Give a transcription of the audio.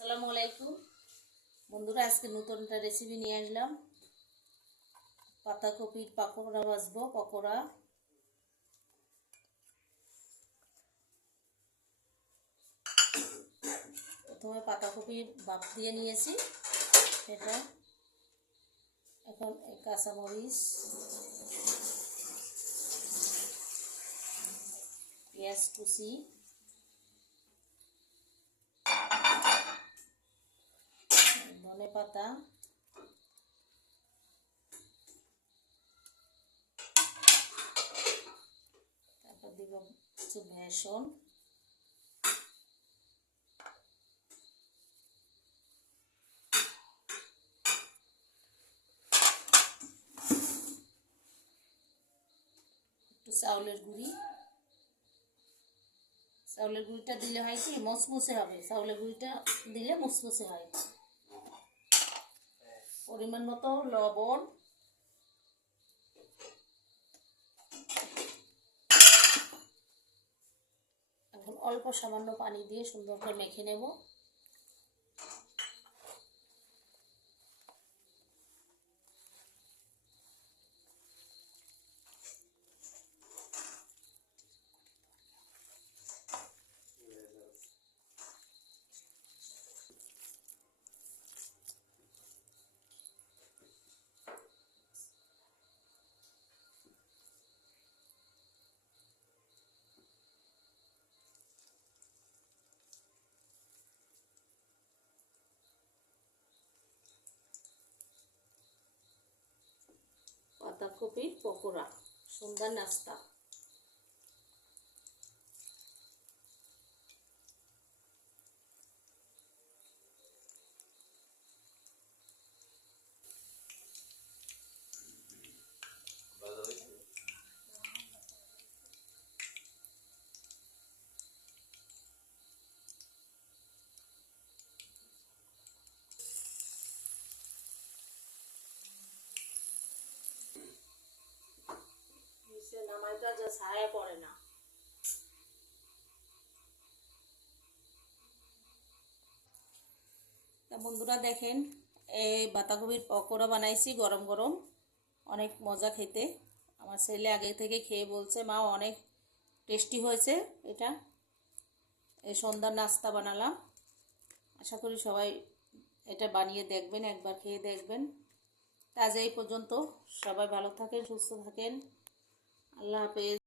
আসসালামু আলাইকুম বন্ধুরা, আজকে নতুন একটা রেসিপি নিয়ে আসলাম। পাতাকপির পকোড়া ভাজবো। পকোড়া প্রথমে পাতাকপি বাফ দিয়ে নিয়েছি, সেটা এখন কাঁচামরিচ, পেঁয়াজ কুচি, ধনে পাতা, তারপর দিব কিছু বেসন, একটু চাউলের গুঁড়ি। চাউলের গুঁড়িটা দিলে হয় কি মচমচে হবে, চাউলের গুঁড়িটা দিলে মচমচে হয়। পরিমাণ মতো লবণ, এখন অল্প সামান্য পানি দিয়ে সুন্দর করে মেখে নেব। পাতাকপির পকোড়া সন্ধ্যার নাস্তা। নামাইটা যা ছায়া পড়ে না। তা বন্ধুরা দেখেন, এই বাঁধাকপির পকোড়া বানাইছি গরম গরম, অনেক মজা খেতে। আমার ছেলে আগে থেকে খেয়ে বলছে মা অনেক টেস্টি হয়েছে। এটা এই সন্ধ্যার নাস্তা বানালাম। আশা করি সবাই এটা বানিয়ে দেখবেন, একবার খেয়ে দেখবেন। তা আজ এই পর্যন্ত, সবাই ভালো থাকেন, সুস্থ থাকেন, আল্লাহ হাফেজ।